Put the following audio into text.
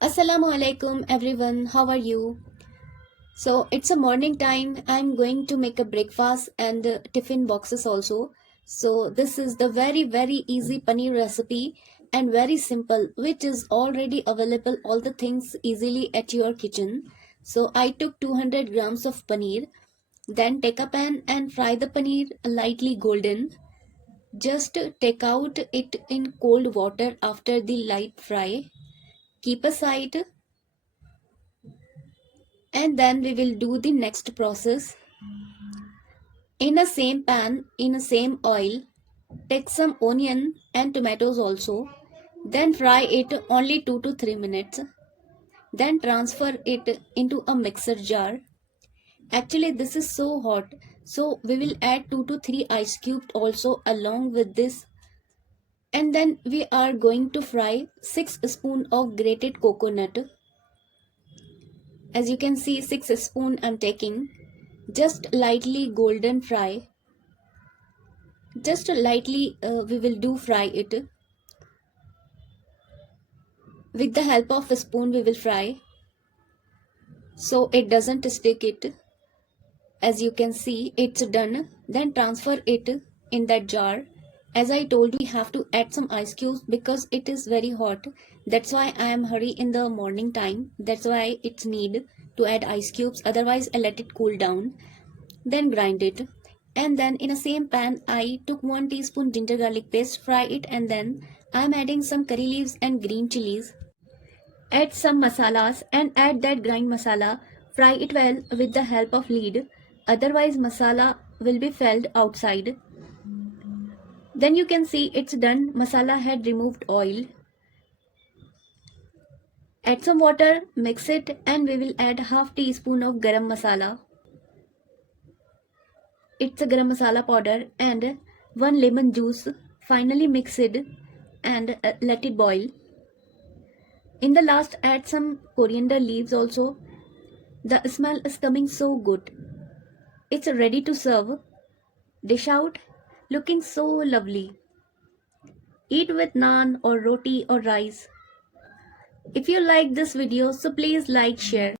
Assalamualaikum everyone, how are you? So it's a morning time. I'm going to make a breakfast and tiffin boxes also. So this is the very easy paneer recipe and very simple, which is already available all the things easily at your kitchen. So I took 200 grams of paneer. Then take a pan and fry the paneer lightly golden. Just take out it in cold water after the light fry. Keep aside, and then we will do the next process. In a same pan, in a same oil, take some onion and tomatoes also. Then fry it only 2 to 3 minutes. Then transfer it into a mixer jar. Actually this is so hot, so we will add 2 to 3 ice cubes also along with this. And then we are going to fry 6 spoon of grated coconut. As you can see, 6 spoon I'm taking. Just lightly golden fry. Just lightly we will do fry it. With the help of a spoon we will fry, so it doesn't stick it. As you can see, it's done. Then transfer it in that jar. As I told you, we have to add some ice cubes because it is very hot. That's why I am hurry in the morning time. That's why it's need to add ice cubes. Otherwise I let it cool down. Then grind it. And then in the same pan I took 1 teaspoon ginger garlic paste, fry it, and then I am adding some curry leaves and green chilies. Add some masalas and add that grind masala. Fry it well with the help of lid. Otherwise masala will be felled outside. Then you can see it's done. Masala had removed oil. Add some water, mix it, and we will add half teaspoon of garam masala. It's a garam masala powder and 1 lemon juice. Finally mix it and let it boil. In the last add some coriander leaves also. The smell is coming so good. It's ready to serve. Dish out, looking so lovely. Eat with naan or roti or rice. If you like this video, so please like, share.